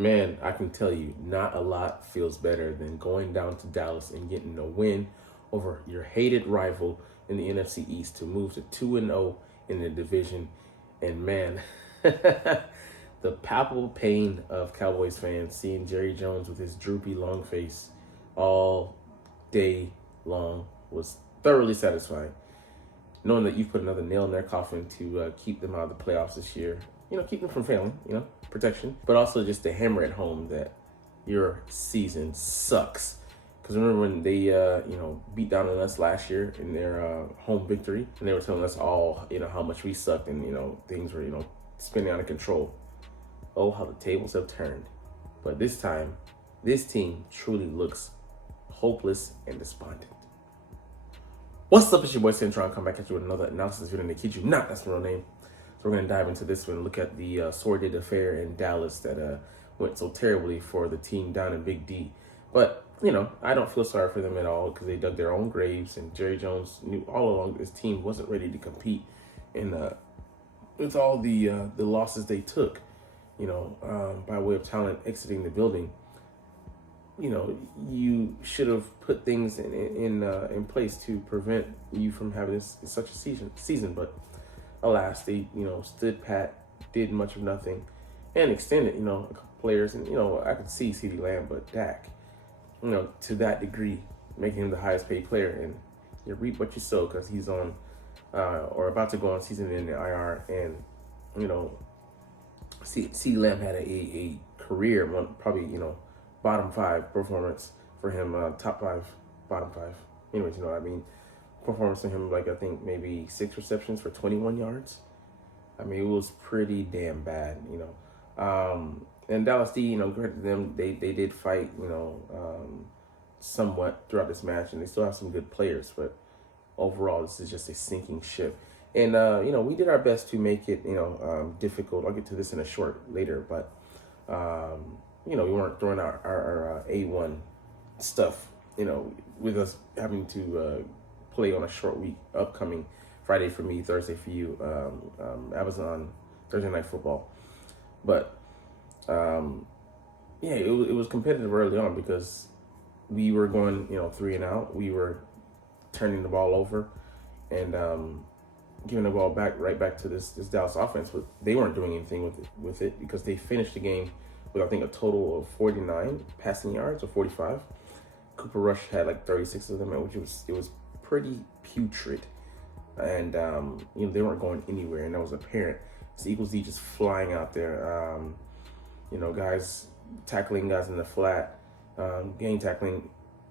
Man, I can tell you, not a lot feels better than going down to Dallas and getting a win over your hated rival in the NFC East to move to 2-0 in the division. And man, the palpable pain of Cowboys fans seeing Jerry Jones with his droopy long face all day long was thoroughly satisfying. Knowing that you've put another nail in their coffin to keep them out of the playoffs this year, keep them from failing, protection, but also just to hammer at home that your season sucks. Because remember when they, beat down on us last year in their home victory, and they were telling us all, how much we sucked and, things were, spinning out of control. Oh, how the tables have turned. But this time, this team truly looks hopeless and despondent. What's up, it's your boy Cintron. Come back at you with another analysis video, and they kid you not, that's the real name. So we're going to dive into this one and look at the sordid affair in Dallas that went so terribly for the team down in Big D. But, I don't feel sorry for them at all because they dug their own graves, and Jerry Jones knew all along this team wasn't ready to compete. And with all the losses they took, by way of talent exiting the building, you should have put things in place to prevent you from having such a season. But alas, they, stood pat, did much of nothing, and extended, a couple players. And, I could see CeeDee Lamb, but Dak, to that degree, making him the highest paid player. And you reap what you sow because he's on, or about to go on season in the IR. And, CeeDee Lamb had a career, probably, bottom five performance for him, top five, bottom five. Anyways, you know what I mean? Performance for him, I think maybe 6 receptions for 21 yards. I mean, it was pretty damn bad, And Dallas D, credit to them, they did fight, somewhat throughout this match, and they still have some good players, but overall, this is just a sinking ship. And, we did our best to make it, difficult. I'll get to this in a short later, but, we weren't throwing our A1 stuff, with us having to play on a short week, upcoming Friday for me, Thursday for you, Amazon Thursday Night Football. But, it was competitive early on because we were going, 3 and out. We were turning the ball over and giving the ball right back to this Dallas offense, but they weren't doing anything with it because they finished the game with, I think, a total of 49 passing yards or 45. Cooper Rush had 36 of them, which it was pretty putrid. And, they weren't going anywhere, and that was apparent. It's Eagles D just flying out there, guys tackling guys in the flat, gang tackling,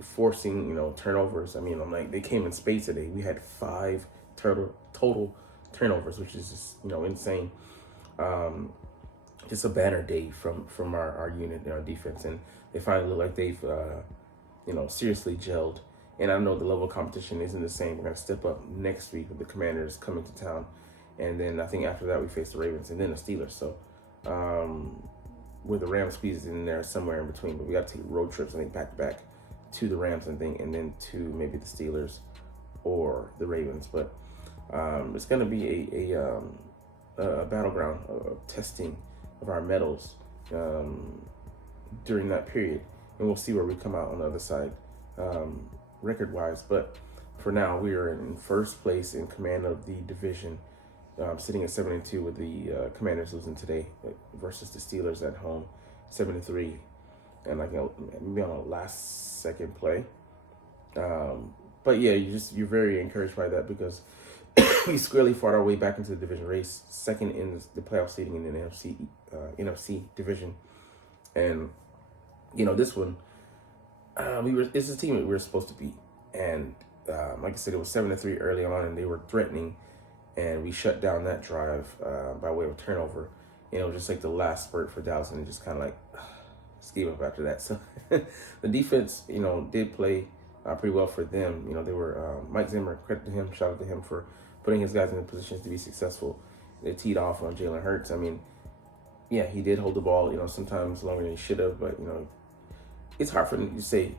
forcing, turnovers. I mean, they came in spades today. We had 5 total turnovers, which is just, insane. Just a banner day from our unit and our defense, and they finally look like they've seriously gelled. And I know the level of competition isn't the same. We're gonna step up next week with the Commanders coming to town, and then I think after that we face the Ravens and then the Steelers. So with the Rams squeezed in there somewhere in between, but we got to take road trips, I think, back to back to the Rams and then to maybe the Steelers or the Ravens. But it's gonna be a battleground of testing of our medals during that period, and we'll see where we come out on the other side record-wise. But for now, we are in first place in command of the division, sitting at 7-2 with the Commanders losing today versus the Steelers at home 7-3, and maybe on a last-second play. But yeah, you're very encouraged by that because we squarely fought our way back into the division race, second in the playoff seeding in the NFC division. And, this one, it's a team that we were supposed to beat. And like I said, it was 7-3 early on, and they were threatening, and we shut down that drive by way of turnover. Just like the last spurt for Dallas, and it just kind of just gave up after that. So the defense, did play pretty well for them. They were, Mike Zimmer, credit to him, shout out to him for putting his guys in positions to be successful. They teed off on Jalen Hurts. I mean, yeah, he did hold the ball, sometimes longer than he should have, but, it's hard for him to say,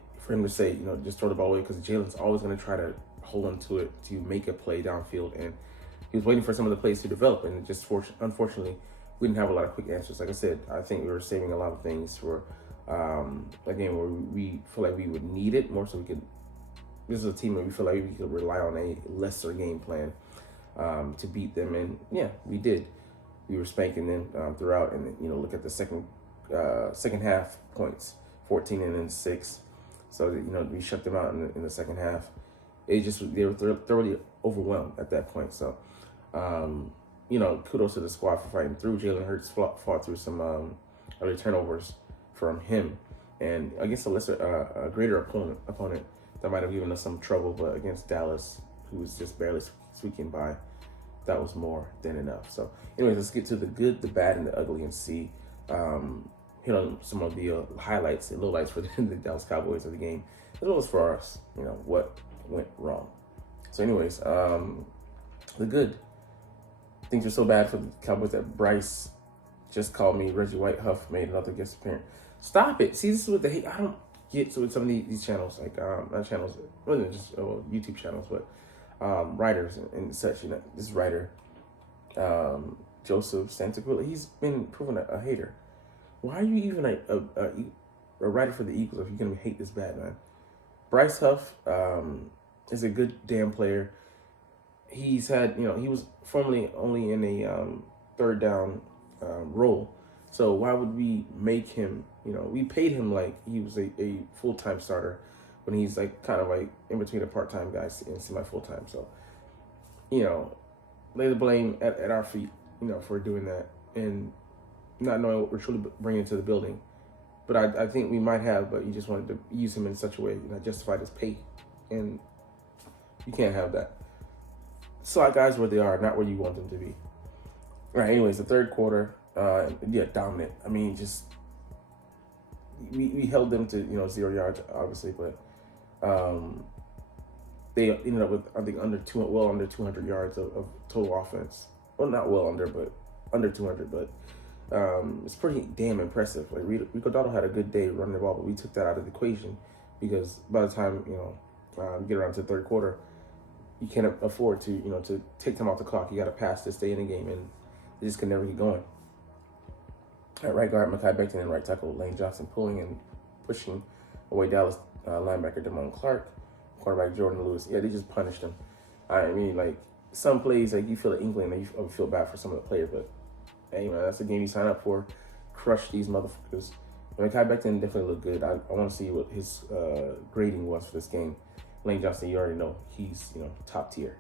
just throw the ball away because Jalen's always going to try to hold on to it to make a play downfield. And he was waiting for some of the plays to develop, and it just unfortunately we didn't have a lot of quick answers. Like I said, I think we were saving a lot of things for a game where we feel like we would need it more, so we could. This is a team that we feel like we could rely on a lesser game plan to beat them, and yeah, we did. We were spanking them throughout, and look at the second half points, 14 and then 6. So we shut them out in the second half. They were thoroughly overwhelmed at that point. So kudos to the squad for fighting through. Jalen Hurts fought through some early turnovers from him, and against a greater opponent that might have given us some trouble, but against Dallas, who was just barely squeaking by, that was more than enough. So anyways, let's get to the good, the bad, and the ugly, and see hit on some of the highlights and lowlights for the Dallas Cowboys of the game, as well as for us, what went wrong. So anyways, the good. Things are so bad for the Cowboys that Bryce just called me. Reggie Whitehuff made another guest appearance. Stop it. See, this is what I don't get with some of these channels, like not channels, wasn't just YouTube channels, but writers and such. This writer, Joseph Santagula, he's been proven a hater. Why are you even a writer for the Eagles if you're gonna hate this bad, man? Bryce Huff is a good damn player. He's had, he was formerly only in a third down role. So why would we make him, we paid him like he was a full-time starter when he's like kind of like in between a part-time guy and semi-full-time. So, lay the blame at our feet, for doing that and not knowing what we're truly bringing to the building. But I think we might have, but you just wanted to use him in such a way that justified his pay. And you can't have that. Slot guys where they are, not where you want them to be. All right, anyways, the third quarter, dominant. I mean, just we held them to 0 yards, obviously, but they ended up with, I think, under 200 yards of total offense. Well, not well under, but under 200. But it's pretty damn impressive. Like Rico Dowdle had a good day running the ball, but we took that out of the equation because by the time we get around to the third quarter, you can't afford to take time off the clock. You got to pass to stay in the game, and they just can never get going. At right guard, Mekhi Becton, and right tackle Lane Johnson pulling and pushing away Dallas linebacker Damone Clark, quarterback Jordan Lewis. Yeah, they just punished him. I mean, like some plays, like you feel an inkling, and you feel bad for some of the players, but hey, man, that's the game you sign up for. Crush these motherfuckers. Mekhi Becton definitely looked good. I want to see what his grading was for this game. Lane Johnson, you already know he's top tier.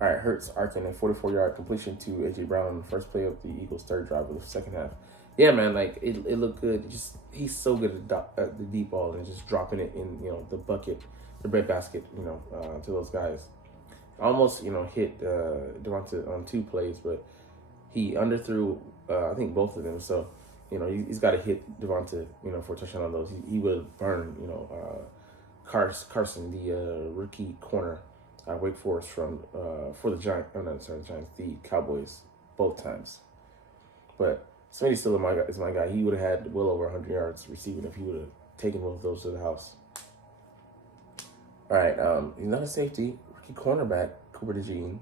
All right, Hurts arcing a 44-yard completion to A.J. Brown on the first play of the Eagles' third drive of the second half. Yeah, man, like it looked good. He's so good at the deep ball and just dropping it in the bucket, the breadbasket, to those guys. Almost hit Devonta on 2 plays, but he underthrew I think both of them. So he's got to hit Devonta for a touchdown on those. He would burn Carson, the rookie corner, Wake Forest for the Giants. Oh, no, sorry, the Giants, the Cowboys, both times. But Smitty still is my guy. He would have had well over 100 yards receiving if he would have taken both of those to the house. All right, he's not a safety. Rookie cornerback, Cooper DeJean.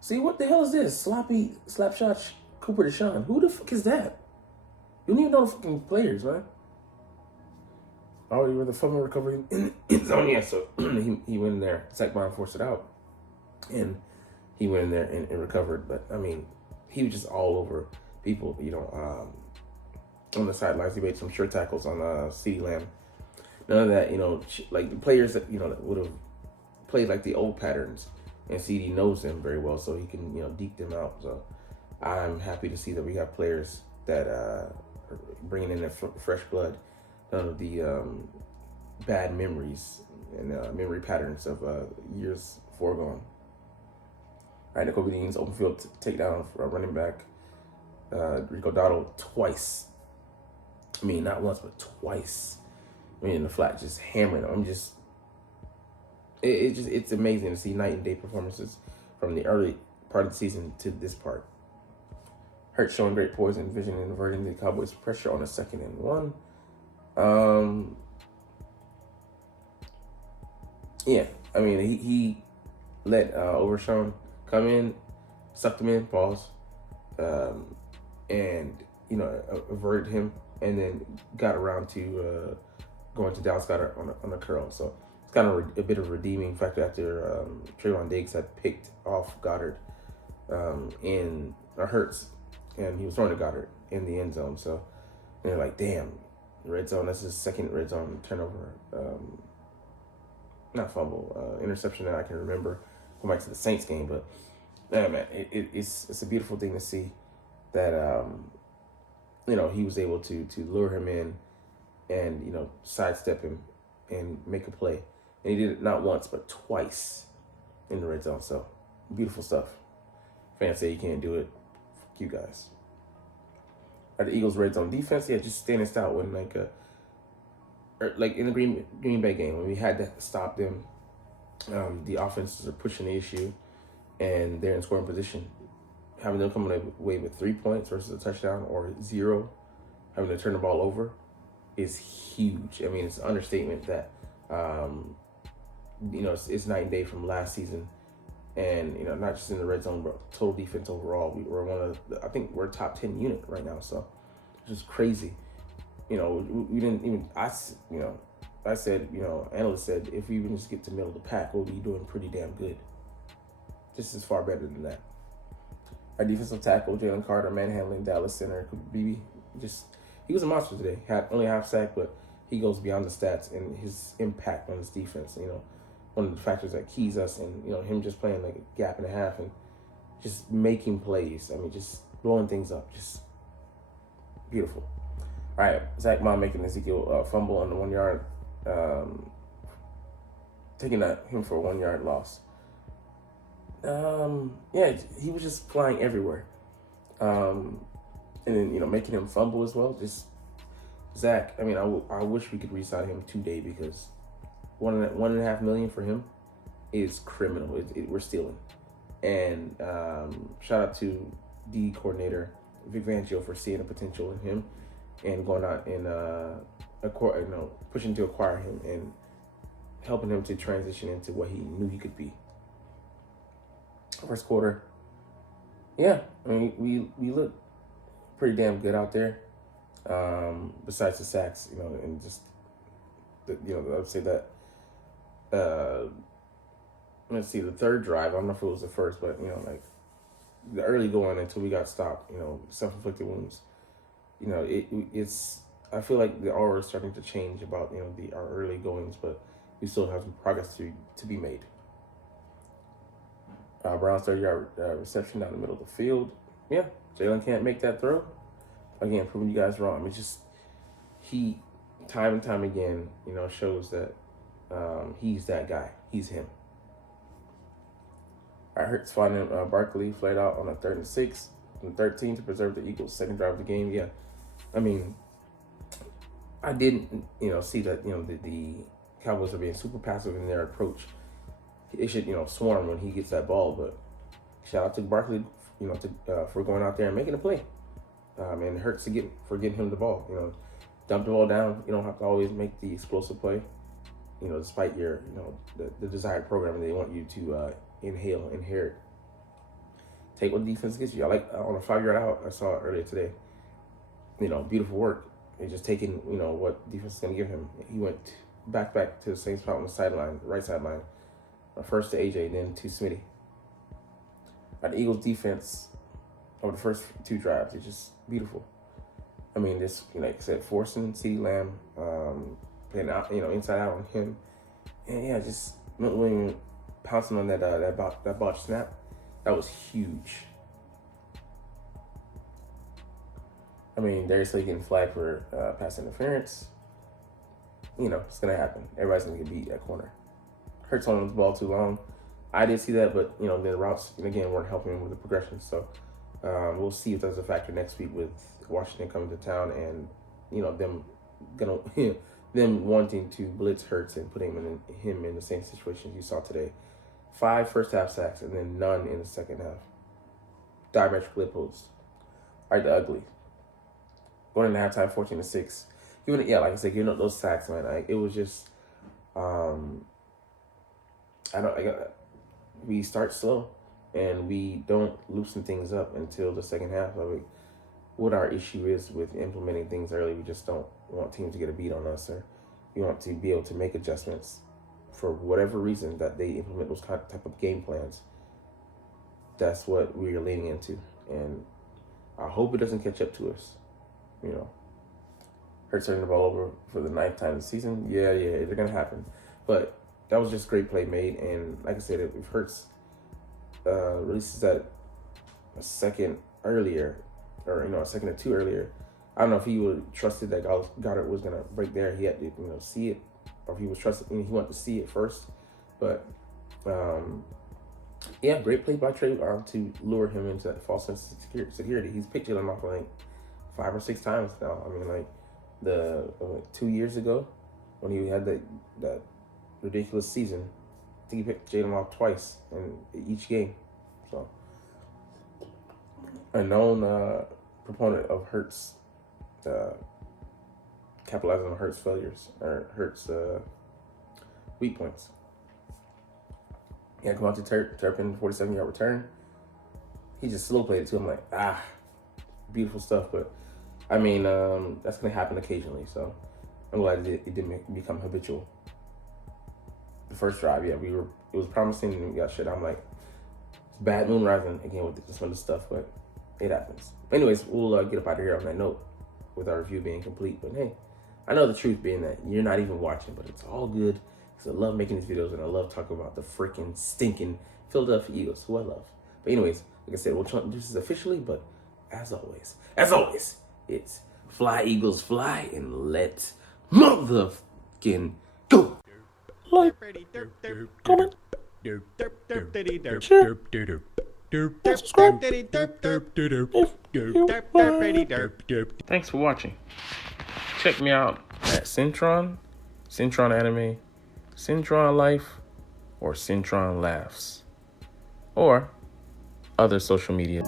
See, what the hell is this? Sloppy slapshot Cooper DeShawn. Who the fuck is that? You don't even know the fucking players, man. Oh, you were the fumble recovery in zone, yeah. So he went in there. Zach Bond forced it out, and he went in there and recovered. But I mean, he was just all over people, on the sidelines. He made some sure tackles on CeeDee Lamb. None of that, like the players that that would have played like the old patterns, and CeeDee knows them very well, so he can deke them out. So I'm happy to see that we have players that are bringing in that fresh blood. None of the bad memories and memory patterns of years foregone. All right, Nicole Dean's open field takedown for running back Rico Dowdle twice. I mean, not once, but twice. I mean, in the flat, just hammering him. It's amazing to see night and day performances from the early part of the season to this part. Hurts showing great poise and vision and averting the Cowboys' pressure on a 2nd and 1. Yeah, I mean, he let Overshown come in, sucked him in, pause, and averted him, and then got around to going to Dallas Goedert on a curl. So it's kind of a bit of a redeeming factor after Trayvon Diggs had picked off Goddard in Hurts, and he was throwing to Goddard in the end zone. So they're like, damn, red zone. That's his second red zone turnover. Not fumble, interception that I can remember. Going back to the Saints game, but yeah, man, it's a beautiful thing to see that he was able to lure him in and sidestep him and make a play, and he did it not once but twice in the red zone. So beautiful stuff. Fans say you can't do it. Fuck you guys. At the Eagles' red zone defense, yeah, just standing stout when like in the Green Bay game when we had to stop them. The offenses are pushing the issue, and they're in scoring position. Having them come away with 3 points versus a touchdown or 0, having to turn the ball over, is huge. I mean, it's an understatement that it's night and day from last season, and not just in the red zone, but total defense overall. I think we're a top 10 unit right now, so it's just crazy. We didn't even, I said, analysts said, if we even just get to the middle of the pack, we'll be doing pretty damn good. Just as far better than that. Our defensive tackle, Jalen Carter, manhandling Dallas center, BB, he was a monster today. Had only half sack, but he goes beyond the stats and his impact on his defense. One of the factors that keys us, and him just playing like a gap and a half and just making plays. I mean, just blowing things up, just beautiful. All right, Zach Mom making Ezekiel fumble on the 1 yard, taking him for a 1 yard loss. Yeah, he was just flying everywhere. And then, making him fumble as well. Just Zach, I mean, I wish we could re-sign him today, because $1.5 million for him is criminal. We're stealing. And shout out to D coordinator Vic Fangio for seeing the potential in him and going out and pushing to acquire him and helping him to transition into what he knew he could be. First quarter, yeah, I mean, we look pretty damn good out there. Besides the sacks, and just I would say that. Let's see, the third drive, I don't know if it was the first, but like the early going until we got stopped, self-inflicted wounds. It's I feel like the aura is starting to change about our early goings, but we still have some progress to be made. Brown's 30-yard reception down the middle of the field. Yeah, Jalen can't make that throw. Again, proving you guys wrong. I mean, just he time and time again, shows that he's that guy. He's him. All right, Hurts finding Barkley flared out on a 3rd and 6 and 13 to preserve the Eagles' second drive of the game. Yeah, I mean, I didn't see that the Cowboys are being super passive in their approach. They should swarm when he gets that ball. But shout out to Barkley, for going out there and making a play. And Hurts for getting him the ball. Dump the ball down. You don't have to always make the explosive play. Despite your the desired program they want you to inherit. Take what the defense gets you. I like on a 5-yard out. I saw it earlier today. Beautiful work. And just taking what defense is going to give him. He went back to the same spot on the sideline, right sideline. First to AJ, then to Smitty. The Eagles' defense over the first 2 drives is just beautiful. I mean, this, like I said, forcing CeeDee Lamb, playing out, inside out on him, and yeah, just when pouncing on that botch snap, that was huge. I mean, Darius Slay getting flagged for pass interference. It's gonna happen. Everybody's gonna get beat at corner. Hurts on the ball too long. I did see that, but the routes again weren't helping him with the progression. So we'll see if that's a factor next week with Washington coming to town and them wanting to blitz Hurts and put him in the same situation you saw today. 5 first half sacks and then none in the second half. Diametrically opposed. All right, the ugly. Going into halftime, 14-6. Like I said, giving up those sacks, man. It was just we start slow. and we don't loosen things up until the second half of it. What our issue is with implementing things early, we just don't want teams to get a beat on us, or we want to be able to make adjustments for whatever reason that they implement those type of game plans. That's what we are leaning into, and I hope it doesn't catch up to us. Hurts turning the ball over for the 9th time this season. Yeah, it's gonna happen. But that was just great play made, and like I said, if Hurts releases that a second earlier, or a second or two earlier, I don't know if he would have trusted that Goddard was gonna break there. He had to see it, or if he was trusted, he wanted to see it first. But yeah, great play by Trey to lure him into that false sense of security. He's picked Jalen off like 5 or 6 times now. I mean, like 2 years ago when he had that ridiculous season, I think he picked Jalen off twice in each game. So a known proponent of Hurts capitalizing on Hurts failures or Hurts weak points. Yeah, come out to Turpin, 47-yard return. He just slow played it to him, like, beautiful stuff. But I mean, that's gonna happen occasionally. So I'm glad it didn't become habitual. The first drive, yeah, it was promising, and we got shit. I'm like, it's bad moon rising again with some of this stuff, but it happens. Anyways, we'll get up out of here on that note with our review being complete. But hey, I know the truth being that you're not even watching, but it's all good. I love making these videos, and I love talking about the freaking stinking Philadelphia Eagles, who I love. But anyways, like I said, we'll do this officially, but as always, it's fly, Eagles, fly, and let's motherfucking go. Like, comment, share, and subscribe if you like. Thanks for watching. Check me out at Cintron Anime, Cintron Life, or Cintron Laughs, or other social media.